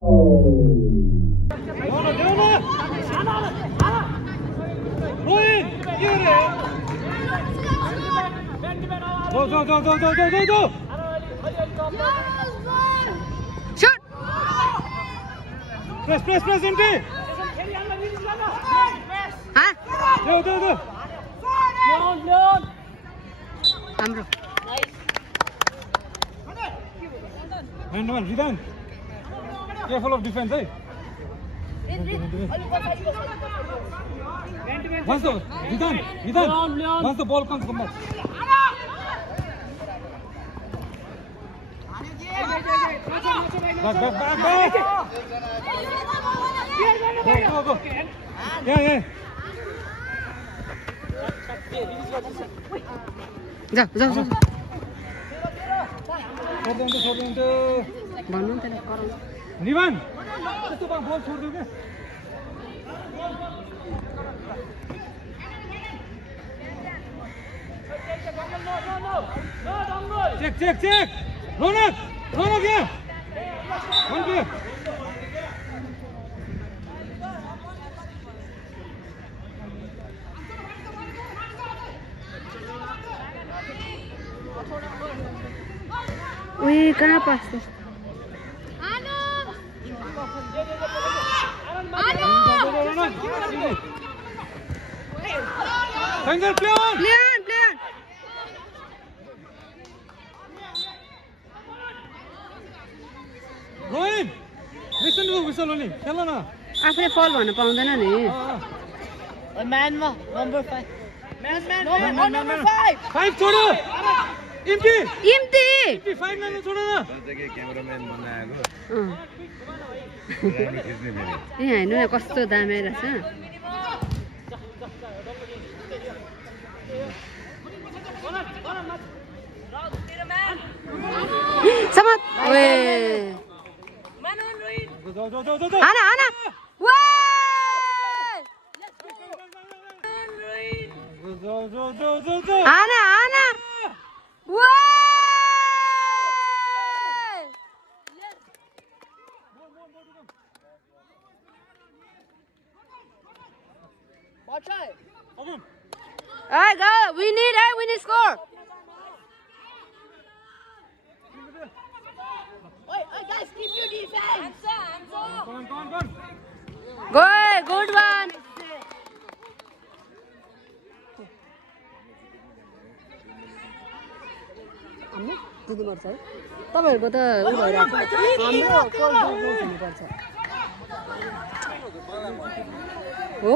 Go. Shoot. Press empty. Huh? Go. Leon. Hamro. Man, Zidane. Careful of defense, eh? Once the Zidane. Leon. Once the ball comes, come back. Back. Go. Yeah. Go. छोड़ they भन्नु नि त्यसले कराउँछ निवान त्यस्तो बल छोड दिउ के चेक रोनक यहाँ वन प्लेयर उही कहाँ pass Finger, play on! Rohin! Listen to whistle only. Chalo na. आफूले फल भन्न पाउँदैन नि Man, number 5. Man. Number 5. 5 छोडो. इम्ती 5 मान्नु छोडो न. क्यामेराम्यान बनाएको ए हैन न कस्तो दामी रहेछ समत ओए जाऊ. आना वे जाऊ. आना way Watch out. Okay. Alright, go. We need score. Wait, guys, keep your defense. Go on. Good one. हाम्रो दिदी मर्छ है तपाईहरुको त उ भइराछ हाम्रो कोल हुनुपर्छ हो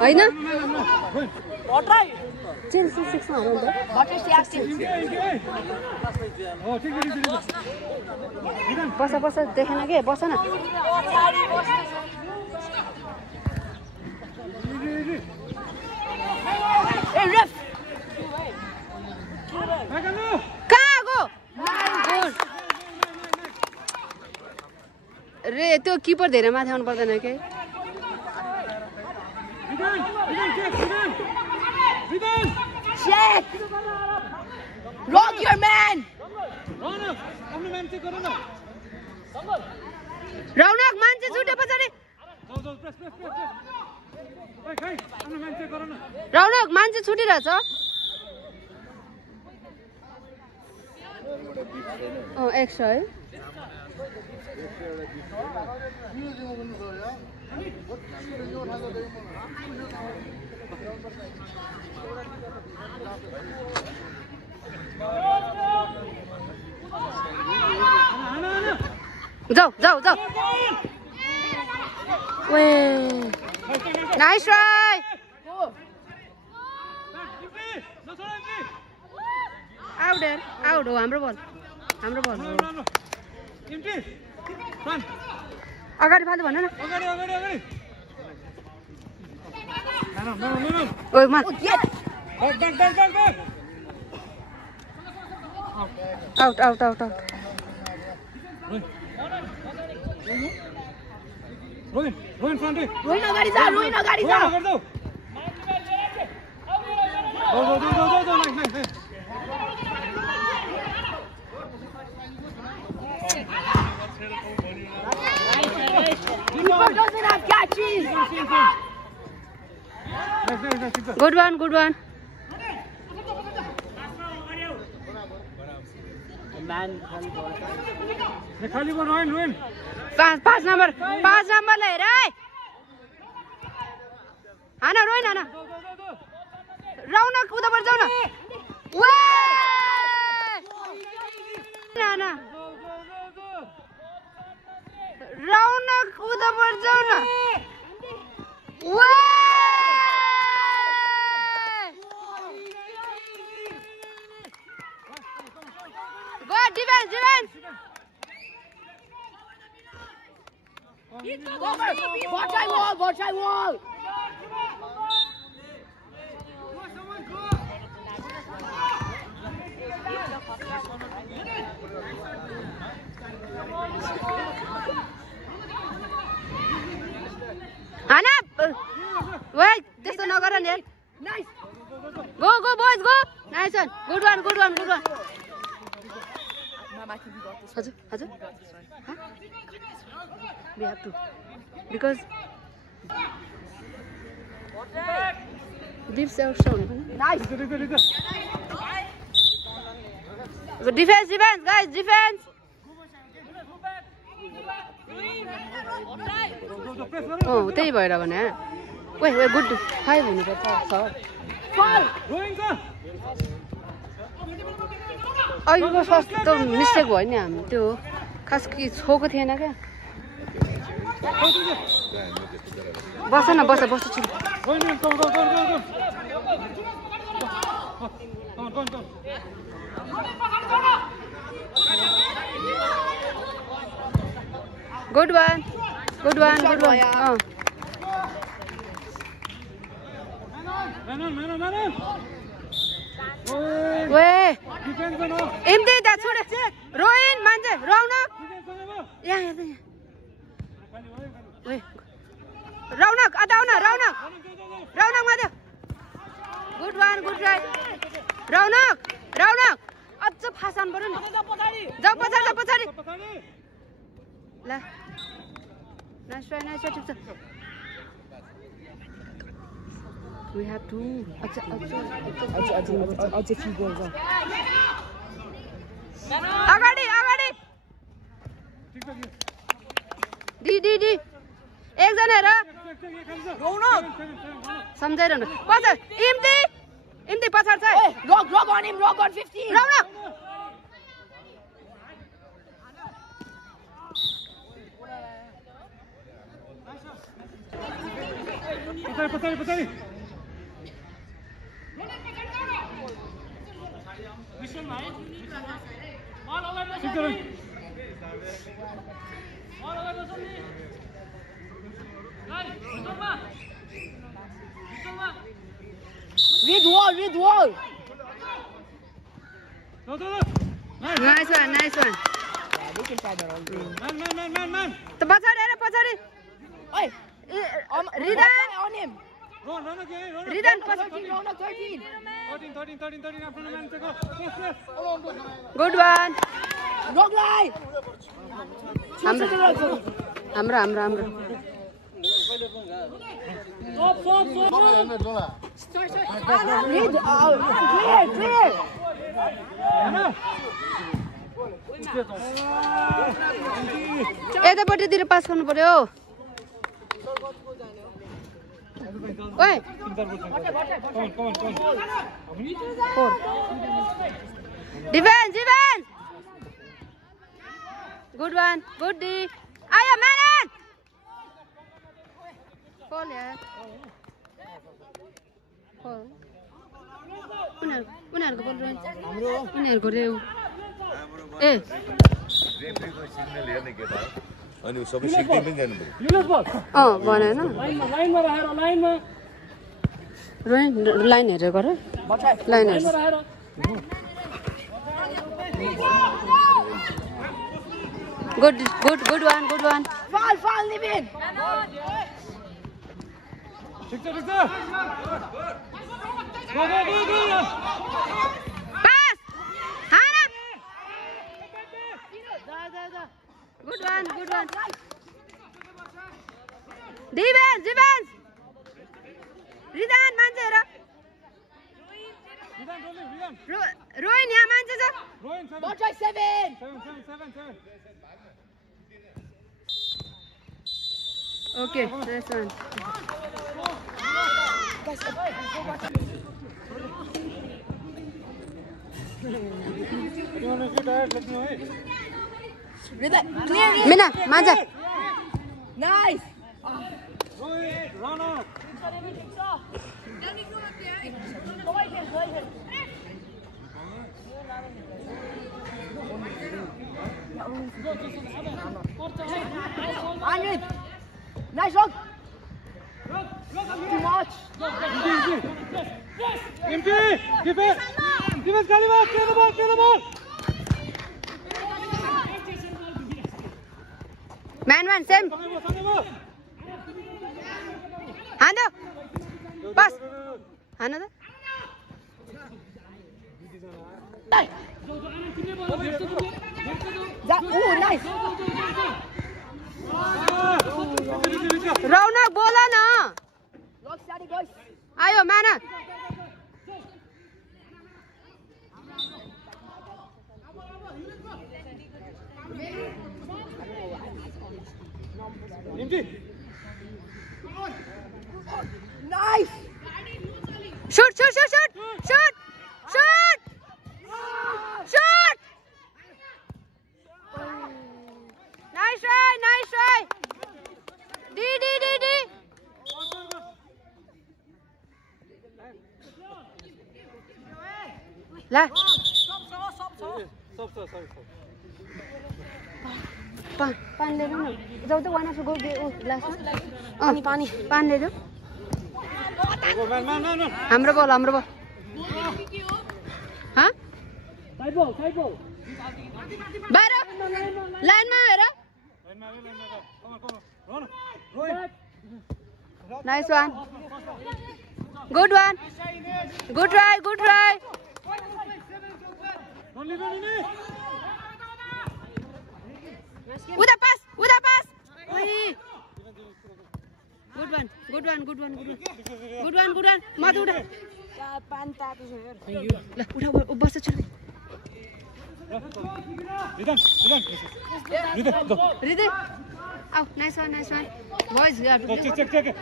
हैन चेल्सी 6 मा हो नि बस देखेन के बस न Hey, ref. कहाँ गो रे त्यो किपर धेरै माथि आउनु पर्दैन के Check. Lock your man. रौनक मान्छे छुटे पछाडि रौनक मान्छे छुटिरहेछ एक्स्ट्रा है जाऊ वे नाइस ट्राई आउट हो हाम्रो बल अगाडि फाल्नु भन न ओइ मा आउट रोइन फ्रन्ट Ruin अगाडि जा जाऊ cheese. Good one, good one. खाली बॉल रोइन पाँच नंबर ले रे हाना रोइन हाना रौनक उता पर जाऊ न वे हाना रौनक उता पर जाऊ न वे go defense Watch I wall. हाना wait त्यस्तो नगर नि Nice. go boys go nice one good one हजुर huh? We have to because deep sound Nice. defense guys defense oh त्यही भएर भने ओइ गुड 5 हुनुपर्छ सर अहिलेको सस्तो मिस्टेक भयो नि हामी त्यो खास कि छोको थिएन क्या बस न बस छु गुड वान वे इम्ति दा छोडे रोइन मान्छे रौनक यहाँ वे रौनक आउ न रौनक माथि गुड वान गुड राइट रौनक अझ फासान पर्यो नि जाऊ पछाडि ल नाइस ट्राई ठिक छ we have to अझ few goals अगाडि डी एक जना हेर Raunak. सम्झाइरहनु पछाड इम्ति पछाड छ Rock on him. Rock on 15. रौनक पछाडि Read wall. Nice one. Man. त पछाडि Oi. रिदान On him. रिदान 13. Raunak 13. 13 आफ्नो man को गुड वान Rock line. हाम्रो Read. Clear. यतापट्टितिर पास गर्नु पर्यो ओइ defence good one good D आयो म्यान फल यार उनीहरूको बल उनीहरूको रेउ ए रेफ्रीको सिग्नल हेर्ने केटा अनि सबै सिक्दै पनि जानु पर्यो भनेन लाइन हेरेर गर लाइन हेरेर good one Fall, leave in. ठिक छ पास हाना good one Defense, defense. Ridan मान्छे हेर. रोहिन यहाँ मान्छे छ. Ball try 7. 7. Okay, nice one. Mina, manja. Nice. Run out. Anit. Nice shot. Too much. Empty. Defense. Defense, Kalima. Clear the ball. Clear the ball. Man, same. Hando. Pass. Hando da. Oh, nice. रौनक बोला न. Lock steady, guys. आयो माना. Empty. Nice. Shoot. Nice try. D. La. Stop. पानी ले लो ना. जाऊ तो वाना से गो दे ग्लास में. पानी ले दो. Man. हाम्रो बल. हाँ? Side ball. बाहिर लाइनमा हेर. Run. Rohit. Nice one. Good one. Good try. Don't leave any. Uda pass. Oi. Good one. Good one. Mat uda. ल उठा बस छोड. Ridan, go. Riddhi. Oh, nice one. Boys, you have to play. Check.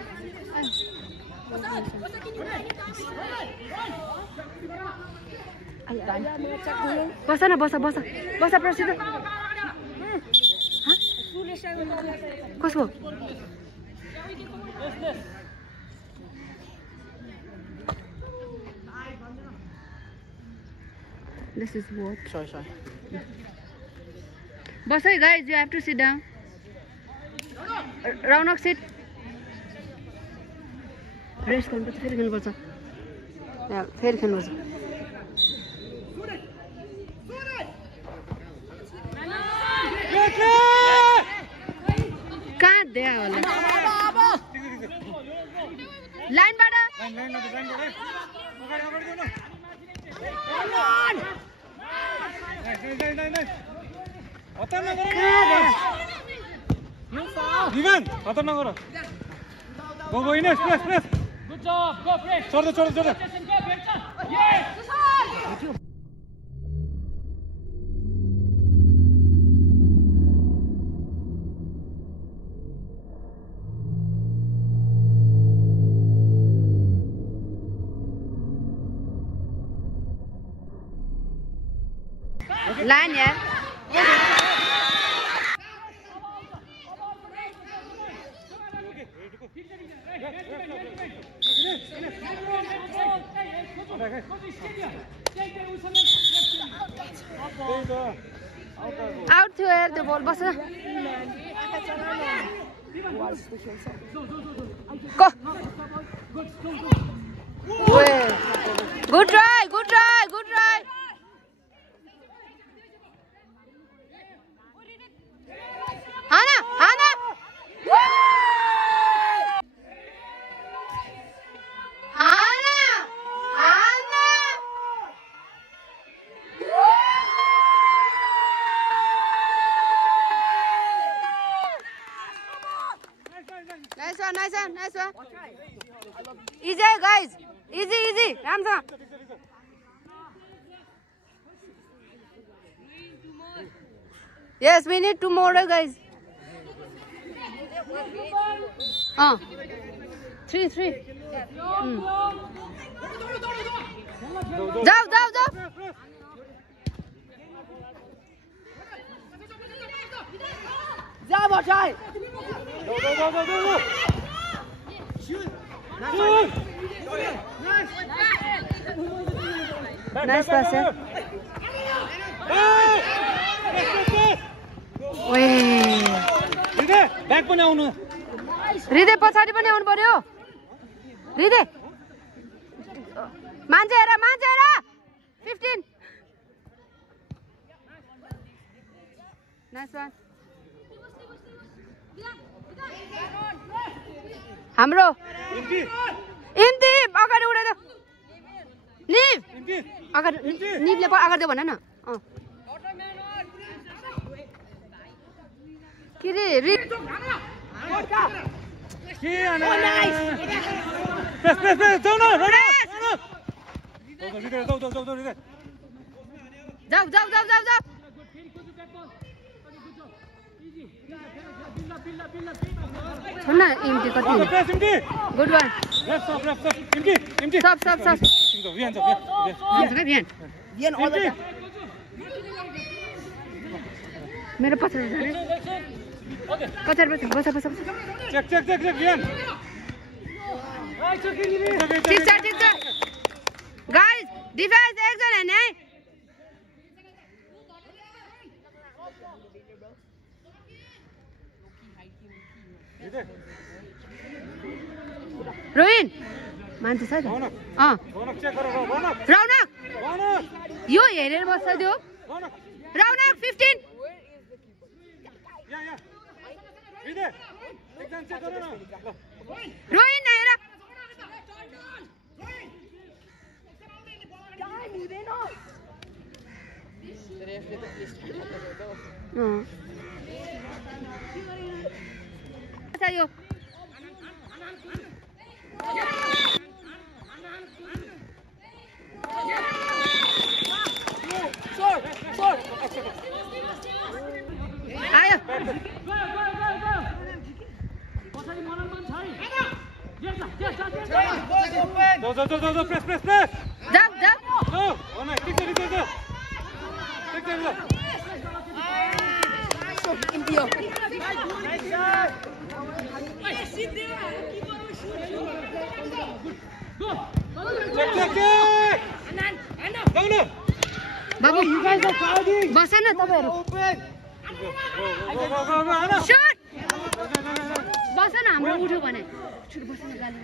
बस न बस प्रसिद्ध. कसको? This is what? Sorry. Boss, hey guys, you have to sit down. Raunak, sit. Rest गर्नु पर्छ, फेरि खेल्नुपर्छ. फेरि खेल्नुपर्छ. कहाँ दिया होला? लाइनबाट. Nice. हतार नगर. Divan, हतार नगर. Go, Ines, press. Good job, go press. छोड़. लाइन यार. आउट थियो यार त्यो बल. बस good try. Hana. Nice Nice one. Easy, guys. Easy. Ramsa. Yes, we need 2 more, guys. 3. Down. Go, try. Go. Nice pass, sir. Back पनि आउनु हृदय पछाडि पनि आउनु पर्यो हृदय मान्छे हेर 15 नाइस वान हाम्रो इन्ती अगाडि उडेर निभ अगाडि निभले अगाडि भन न किरे रिप जाऊ छोड्न इम्टी कति गुड वान सब मेरो पछाडि बस चेक ठिक छ गाइस डिफेन्स एकजना हैन है रोहिन मान्छे छ रौनक यो हेरेर बस्छ त्यो रौनक 15 रोहिन हेर यो आयो प्रेस बाबु बस न तपाईहरु बस न हाम्रो उठ्यो भने छुट बस न गाली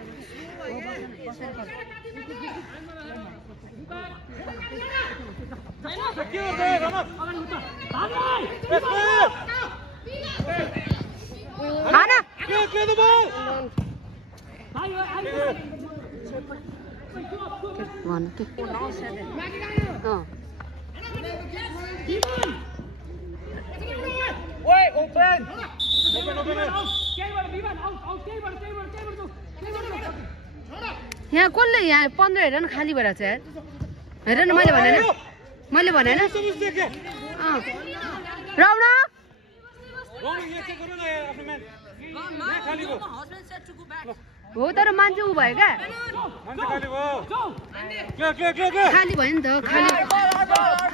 यहाँ कसले यहाँ 15 हेर न खाली भएर छ यार हेर न मैले भने हैन राउना हो तर मान्छे उ भयो क्या खाली भयो नि त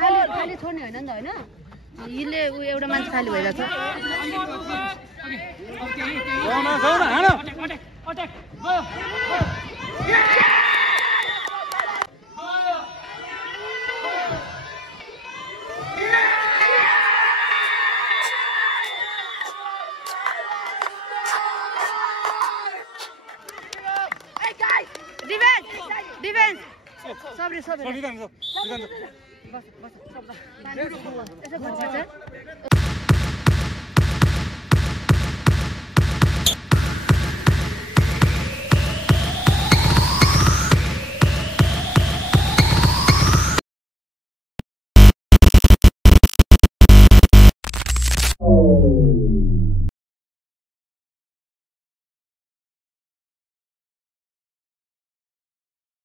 खाली छोड्ने होइन नि त होइन यिनले उ एउटा मान्छे खाली भइरहेको डिफेन्स सबरी बस